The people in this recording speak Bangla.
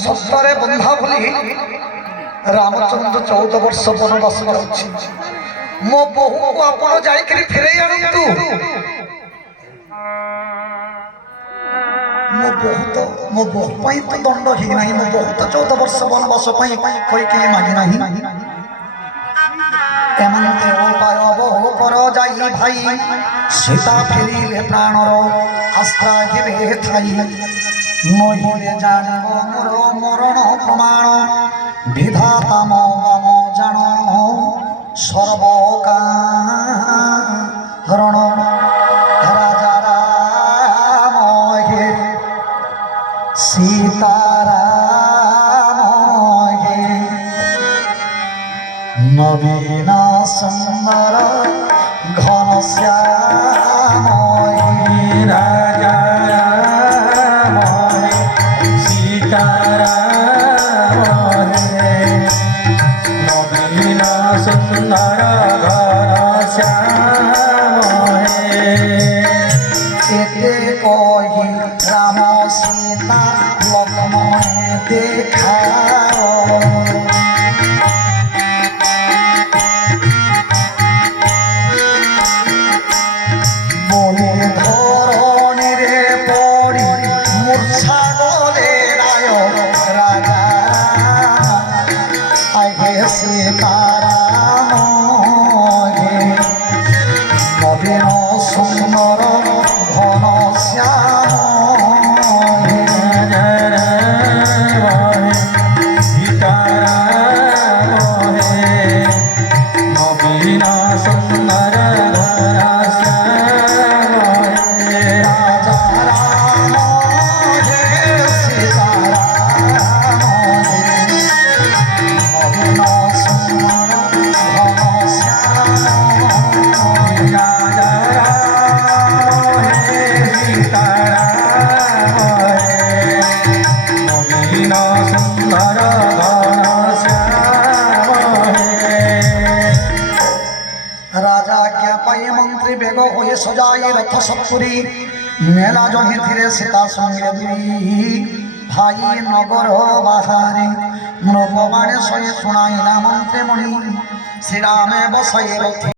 ସତରେ ବନ୍ଧା ବୋଲି ରାମଚନ୍ଦ୍ର 14 ବର୍ଷ ବନବାସ ଯାଉଛି। ମୋ ବୋହୂକୁ ଆପଣ ଯାଇକରି ଫେରେଇ ଆଣନ୍ତୁ। ମୋ ବୋହୂ ପାଇଁ ତ ଦଣ୍ଡ ହେଇନାହିଁ। ମୋ ବୋହୂ ତ 14 ବର୍ଷ ବନବାସ ପାଇଁ କହିକି ମାଗି ନାହିଁ। ଏମନ୍ତେ ଉପାୟ ବହୁ କର ଯାଇ ଭାଇ, ସୀତା ଫେରିଲେ ପ୍ରାଣର ଆଶ୍ରା ହେବେ ଥାଇ। ନହିଲେ ଜାଣିବ ମୋର ମରଣ ପ୍ରମାଣ, ବିଧାତା ମମ ଜାଣ ସର୍ବକାରଣ। ରାଜା ରାମ ହେ ସୀତାରାମ ହେ, নবীন সুন্দর ঘনশ্যাম রাজা রাম সীতারাম নবীন সুন্দর ঘনশ্যাম। এতে কহি রাম সীতা লক্ষ্মণে দেখাও। সীতারাম হে নবীন সুন্দর ঘনশ্যাম সীতারাম হে নবীন সুন্দর ঘনশ্যাম। রাজা রাম হে সীতারাম হে নবীন রাজা আজ্ঞা পাই মন্ত্রী বেগ হয়ে সজাই রথ সত্তরী, মেলা জহিথিরে সীতা সঙ্গে দুই ভাই নগর বাহারে। নৃপবাণে শয়ে শুনাইলা মন্ত্রী মণি, শ্রীরামে বসাই রথে।